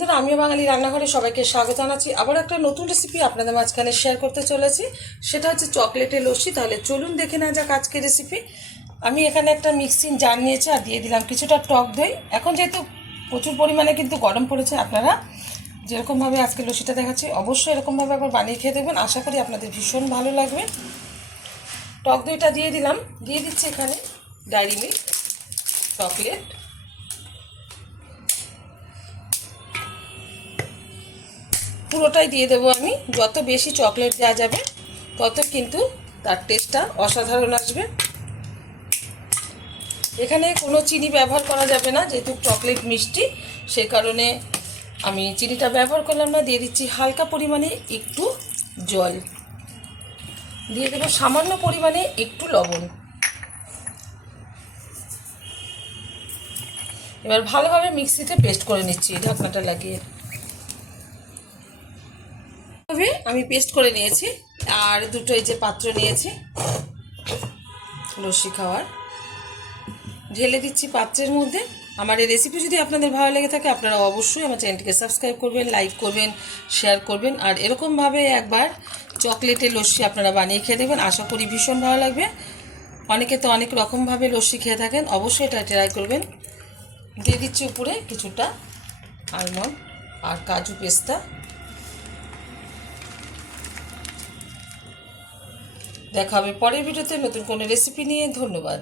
বন্ধুরা, আমিও বাঙালি রান্নাঘরে সবাইকে স্বাগত জানাচ্ছি। আবার একটা নতুন রেসিপি আপনাদের মাঝখানে শেয়ার করতে চলেছি। সেটা হচ্ছে চকলেটের লস্যি। তাহলে চলুন দেখে না যাক আজকের রেসিপি আমি এখানে একটা মিক্সিং জার নিয়েছি আর দিয়ে দিলাম কিছুটা টক দই। এখন যেহেতু প্রচুর পরিমাণে কিন্তু গরম পড়েছে আপনারা যেরকমভাবে আজকে লস্যিটা দেখাচ্ছি, অবশ্যই এরকমভাবে একবার বানিয়ে খেয়ে দেবেন আশা করি আপনাদের ভীষণ ভালো লাগবে। টক দইটা দিয়ে দিলাম। দিয়ে দিচ্ছি এখানে ডায়েরি মিল্ক চকলেট পুরোটাই দিয়ে দেবো আমি। যত বেশি চকলেট দেওয়া যাবে, তত কিন্তু তার টেস্টটা অসাধারণ আসবে। এখানে কোনো চিনি ব্যবহার করা যাবে না, যেহেতু চকলেট মিষ্টি, সে কারণে আমি চিনিটা ব্যবহার করলাম না, দিয়ে দিচ্ছি হালকা পরিমাণে একটু জল। দিয়ে দেবো সামান্য পরিমাণে একটু লবণ। এবার ভালোভাবে মিক্সিতে পেস্ট করে নিচ্ছি ঢাকনাটা লাগিয়ে। ভাবে আমি পেস্ট করে নিয়েছি। আর দুটো এই যে পাত্র নিয়েছি লস্যি খাওয়ার। ঢেলে দিচ্ছি পাত্রের মধ্যে। আমার এই রেসিপি যদি আপনাদের ভালো লেগে থাকে, আপনারা অবশ্যই আমার চ্যানেলটিকে সাবস্ক্রাইব করবেন লাইক করবেন শেয়ার করবেন। আর এরকমভাবে একবার চকলেটের লস্যি আপনারা বানিয়ে খেয়ে দেবেন আশা করি ভীষণ ভালো লাগবে। অনেকে তো অনেক রকমভাবে লস্যি খেয়ে থাকেন, অবশ্যই এটা ট্রাই করবেন। দিয়ে দিচ্ছি উপরে কিছুটা আলমন্ড আর কাজু পেস্তা। দেখা হবে পরের ভিডিওতে নতুন কোনো রেসিপি নিয়ে। ধন্যবাদ।